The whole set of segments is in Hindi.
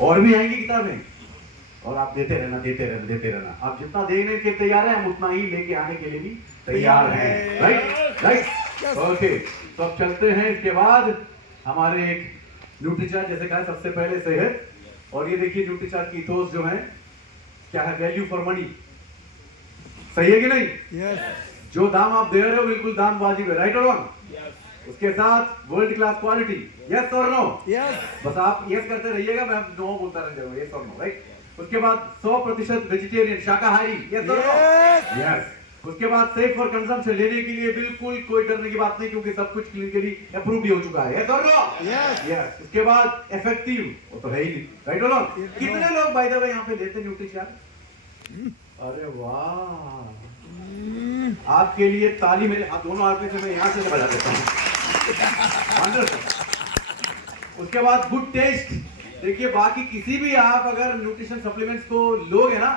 और भी आएंगी किताबें, और आप देते रहना देते रहना देते रहना। आप जितना देने के तैयार हैं, हम उतना ही लेके आने के लिए भी तैयार हैं। Right right, okay. तो अब चलते हैं। इसके बाद हमारे एक न्यूट्रीचार्ट, जैसे कहा सबसे पहले सेहत, और ये देखिए न्यूट्रीचार्ट की इथोस जो है क्या है, वैल्यू फॉर मनी। सही है कि नहीं? यस। जो दाम आप दे रहे हो बिल्कुल दाम वाजिब है। राइट और रॉन्ग? उसके साथ वर्ल्ड क्लास क्वालिटी। यस और नो? यस। बस आप यस करते रहिएगा, मैं नो बोलता रहूंगा। यस और नो, राइट। उसके बाद 100% वेजिटेरियन, शाकाहारी। यस और नो? यस। उसके बाद सेफ फॉर कंजम्पशन, लेने के लिए बिल्कुल कोई डरने की बात नहीं, क्योंकि सब कुछ क्लिनिकली अप्रूव भी हो चुका है। यस और नो? यस। यस। उसके बाद इफेक्टिव, वो तो है ही नहीं। राइट और रॉन्ग? कितने लोग बाय द वे यहाँ पे लेते हैं न्यूट्रीचार्ट? अरे वाह, आपके लिए ताली मेरे हाथ दोनों हाथ में से मैं यहां से बजा देता हूं। उसके बाद गुड टेस्ट। देखिए बाकी किसी भी आप अगर न्यूट्रिशन सप्लीमेंट्स को लोगे ना,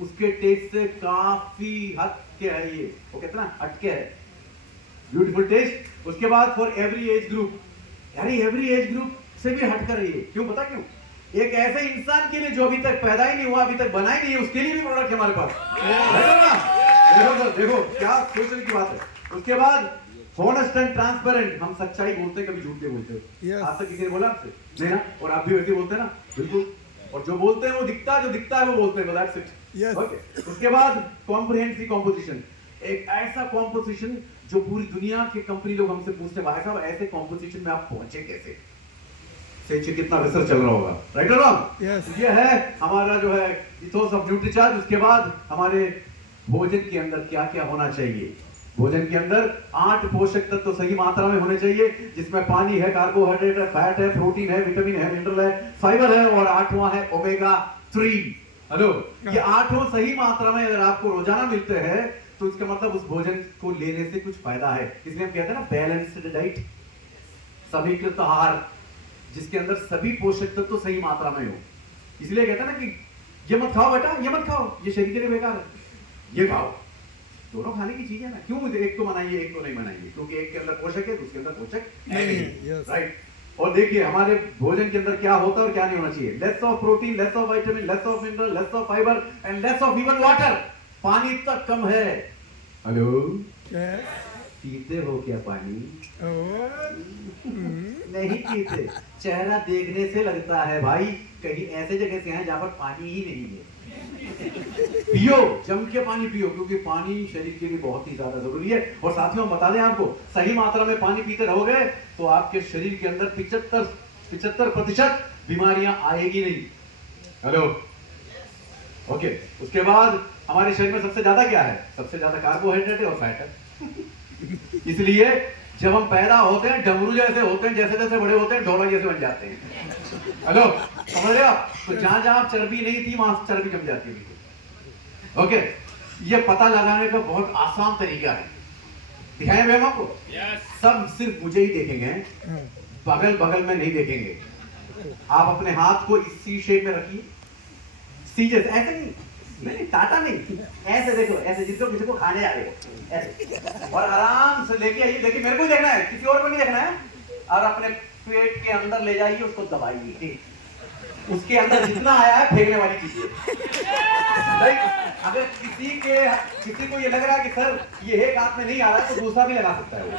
उसके टेस्ट से काफी हट के है ये। वो कितना हटके है, ब्यूटीफुल टेस्ट। उसके बाद फॉर एवरी एज ग्रुप, यानी एवरी एज ग्रुप से भी हट कर रही है। क्यों, पता क्यों? एक ऐसे इंसान के लिए जो अभी तक पैदा ही नहीं हुआ, अभी तक बना ही नहीं है, उसके लिए भी प्रोडक्ट है हमारे पास। देखो सर, देखो क्या सोचने की बात है। उसके बाद हॉनेस्ट एंड ट्रांसपेरेंट, हम सच्चाई बोलते हैं, कभी झूठ नहीं बोलते। आज तक किसी ने बोला आपसे? नहीं ना? और आप भी वैसे बोलते हैं ना? बिल्कुल। और जो बोलते हैं वो दिखता है, जो दिखता है वो बोलते हैं। That's it. ओके। उसके बाद कॉम्प्रिहेंसिव कॉम्पोजिशन, एक ऐसा कॉम्पोजिशन जो पूरी दुनिया के कंपनी लोग हमसे पूछते हैं, भाई साहब ऐसे कॉम्पोजिशन में आप पहुंचे कैसे? कितना रिसर्च चल रहा होगा। राइट और रॉन्ग? यस। ये है हमारा जो है इथोस ऑफ न्यूट्रीचार्ज। उसके बाद हमारे भोजन के अंदर क्या क्या होना चाहिए। भोजन के अंदर 8 पोषक तत्व तो सही मात्रा में होने चाहिए, जिसमें पानी है, कार्बोहाइड्रेट है, फैट है, प्रोटीन है, विटामिन है, मिनरल है, फाइबर है, और 8वां है ओमेगा 3। हेलो, ये 8 सही मात्रा में अगर आपको रोजाना मिलते हैं तो इसका मतलब उस भोजन को लेने से कुछ फायदा है। इसलिए हम कहते हैं ना बैलेंस्ड डाइट, समीकृत आहार, जिसके अंदर सभी पोषक तत्व तो सही मात्रा में हो। इसलिए कहते हैं ना कि ये मत खाओ बेटा, ये मत खाओ, ये शरीर के लिए बेकार है, ये खाओ। दोनों खाने की चीज है ना, क्यों एक को मनाइए एक को नहीं मनाइए? क्योंकि एक के अंदर पोषक है, दूसरे के अंदर पोषक नहीं। राइट। और देखिए हमारे भोजन के अंदर क्या होता है और क्या नहीं होना चाहिए। Less of protein, less of vitamin, less of mineral, less of fibre and less of even water. पानी तक कम है। हेलो, पीते हो क्या पानी? नहीं पीते। चेहरा देखने से लगता है भाई कहीं ऐसे जगह से हैं जहां पर पानी ही नहीं है। पियो, जम के पानी पियो, क्योंकि पानी शरीर के लिए बहुत ही ज्यादा जरूरी है। और साथियों हम बता दें आपको, सही मात्रा में पानी पीते रहोगे तो आपके शरीर के अंदर 75% बीमारियां आएगी नहीं। Hello, okay. उसके बाद हमारे शरीर में सबसे ज्यादा क्या है? सबसे ज्यादा कार्बोहाइड्रेट और फैट है। इसलिए जब हम पैदा होते हैं डमरू जैसे होते हैं, जैसे जैसे बड़े होते हैं ढोलक जैसे बन जाते हैं। हेलो, समझ रहे हो आप? तो जहां जहां चर्बी नहीं थी वहां चर्बी जम जाती है। ओके, ये पता लगाने का बहुत आसान तरीका है। दिखाएं हम आपको? सब सिर्फ मुझे ही देखेंगे, बगल बगल में नहीं देखेंगे। आप अपने हाथ को इस सी शेप में रखिए, सी जैसे, ऐसे नहीं, टाटा नहीं, ऐसे देखो, ऐसे जिसको किसी को खाने आ रहे हो ऐसे, और आराम से लेके आइए। देखिए मेरे को ही देखना है, किसी और को नहीं देखना है। और अपने पेट के अंदर ले जाइए, उसको दबाइए। उसके अंदर जितना आया है फेंकने वाली चीज है। अगर किसी को ये लग रहा है कि सर ये एक हाथ में नहीं आ रहा है तो दूसरा भी लगा सकता है वो।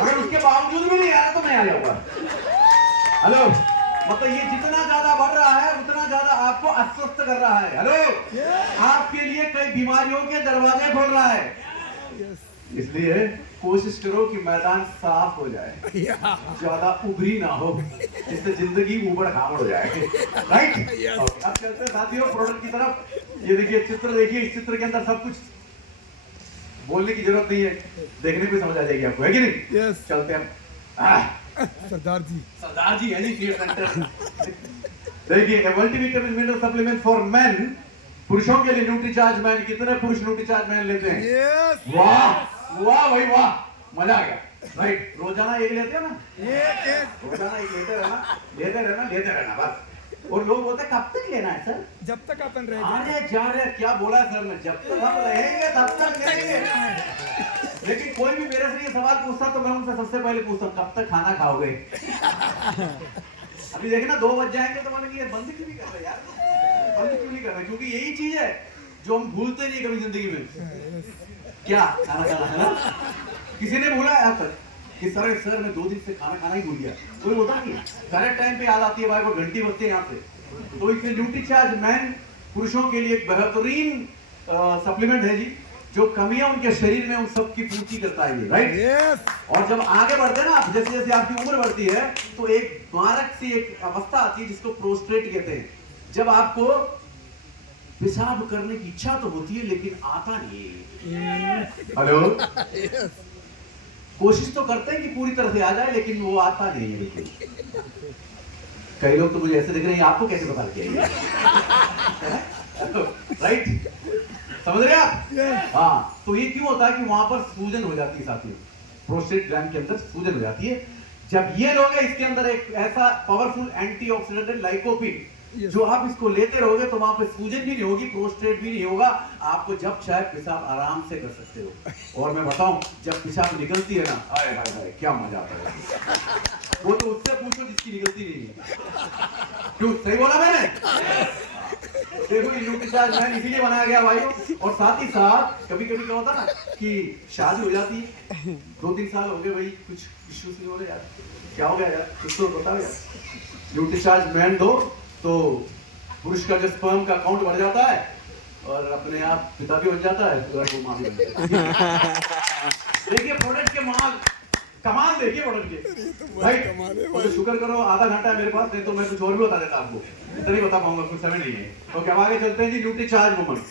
अगर उसके बावजूद भी नहीं आ रहा तो मैं आ जाऊंगा। हेलो, मतलब ये जितना ज्यादा बढ़ रहा है उतना ज्यादा आपको अस्वस्थ कर रहा है। हेलो, आपके लिए कई बीमारियों के दरवाजे खोल रहा है। इसलिए कोशिश करो कि मैदान साफ हो जाए, ज्यादा उभरी ना हो, जिससे जिंदगी ऊबड़ खाबड़ हो जाए। राइट। अब चलते हैं साथियों प्रोडक्ट की तरफ। ये देखिए चित्र, देखिए इस चित्र के अंदर सब कुछ बोलने की जरूरत नहीं है, देखने पे समझ आ जाएगी आपको, है कि नहीं? चलते हैं सरदार जी है जी फीड सेंटर। देखिए multivitamin mineral supplement for main, पुरुषों के लिए न्यूट्रीचार्ज मैन। कितने पुरुष न्यूट्रीचार्ज मैन लेते हैं? वाह वाह भाई वाह, मजा आ गया। राइट, रोजाना एक लेते हैं ना? रोजाना एक लेते रहना बस। और लोग बोलते हैं कब तक लेना है सर? जब तक अपन रह अरे जा रहे क्या बोला है सर ने? जब तक हम रहेंगे तब तक लेंगे। लेकिन कोई भी मेरे से ये सवाल पूछता तो मैं उनसे सबसे पहले पूछता कब तक खाना खाओगे? अभी देखना 2 बज जाएंगे तो मैंने ये बंद क्यों नहीं कर रहे यार, बंद क्यों नहीं कर रहे, क्योंकि यही चीज है जो हम भूलते नहीं कभी जिंदगी में। क्या खाना खाना है ना, किसी ने बोला है आप कि सर मैं 2 दिन से खाना खाना ही भूल गया, कोई होता नहीं है, करेक्ट टाइम पे याद आती है भाई, वो घंटी बजती है यहाँ से। तो इसलिए न्यूट्रीचार्ज मैन पुरुषों के लिए एक बेहतरीन सप्लीमेंट है जी, जो कमियां उनके शरीर में उन सब की पूर्ति करता है ये, राइट। Yes. और जब आगे बढ़ते हैं ना आप, जैसे जैसे आपकी उम्र बढ़ती है तो एक मारक सी एक अवस्था आती है जिसको प्रोस्ट्रेट कहते हैं, जब आपको पेशाब करने की इच्छा तो होती है लेकिन आता नहीं। हेलो, कोशिश तो करते हैं कि पूरी तरह से आ जाए लेकिन वो आता नहीं है बिल्कुल। कई लोग तो मुझे ऐसे दिख रहे हैं, आपको कैसे पता किया राइट, समझ रहे हैं आप? हाँ, तो ये क्यों होता है कि वहां पर सूजन हो जाती है साथियों, प्रोस्टेट ग्लैंड के अंदर सूजन हो जाती है। जब ये लोग हैं, इसके अंदर एक ऐसा पावरफुल एंटीऑक्सीडेंट है लाइकोपिन, जो आप इसको लेते रहोगे तो वहां पे सूजन भी नहीं होगी, प्रोस्टेट भी नहीं होगा, आपको जब चाहे पेशाब आराम से कर सकते हो। और मैं बताऊं, जब पेशाब निकलती है ना, आए हाय हाय क्या मजा आता है, वो तो उससे पूछो जिसकी निकलती नहीं है। क्यों, सही बोला मैंने? देखो ये न्यूट्रीचार्ज मैन इसीलिए बनाया गया भाई। और साथ ही साथ कभी कभी क्या होता ना कि शादी हो जाती है, 2-3 साल हो गए भाई, कुछ इश्यूज नहीं हो रहे यार, क्या हो गया यार, कुछ तो बताओ यार। न्यूट्रीचार्ज मैन दो तो पुरुष का जो स्पर्म का काउंट बढ़ जाता है और अपने आप पिता भी बन जाता है और वो मां भी बन जाती है। देखिए प्रोडक्ट के माल कमाल, देखिए प्रोडक्ट के भाई, मुझे शुक्र करो आधा घंटा है मेरे पास, नहीं तो मैं कुछ और भी बता देता आपको, इतना ही बता पाऊंगा, कुछ समय नहीं है। तो क्या आगे चलते हैं जी, न्यूट्रीचार्ज वुमन,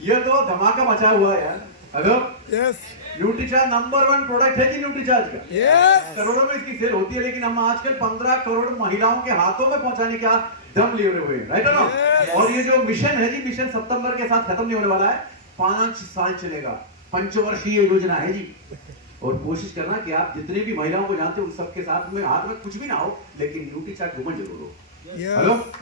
ये तो धमाका मचा हुआ है यार। Hello, Yes. Nutricharge number 1 product है जी न्यूट्रीचार्ज का। Yes. करोड़ों में इसकी सेल होती है, लेकिन हम आजकल 15 करोड़ महिलाओं के हाथों में पहुंचाने का दम लिए हुए हैं, राइट ना? Yes. और ये जो मिशन है जी, मिशन सितंबर के साथ खत्म नहीं होने वाला है, 5 साल चलेगा, पंचवर्षीय योजना है जी। और कोशिश करना कि आप जितनी भी महिलाओं को जानते हो उन सबके साथ में हाथ में कुछ भी ना हो, लेकिन न्यूट्रीचार्ज वुमन जरूर हो। Yes. हेलो।